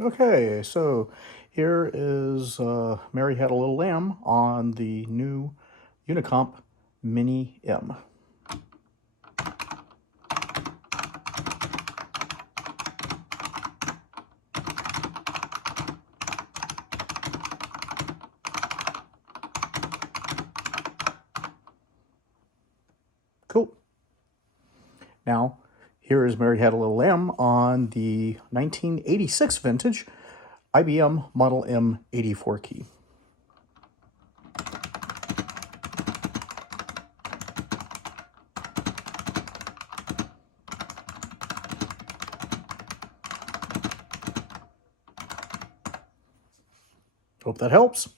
Okay, so here is Mary Had a Little Lamb on the new Unicomp Mini M. Cool. Now, here is Mary Had a Little Lamb on the 1986 vintage IBM Model M 84 key. Hope that helps.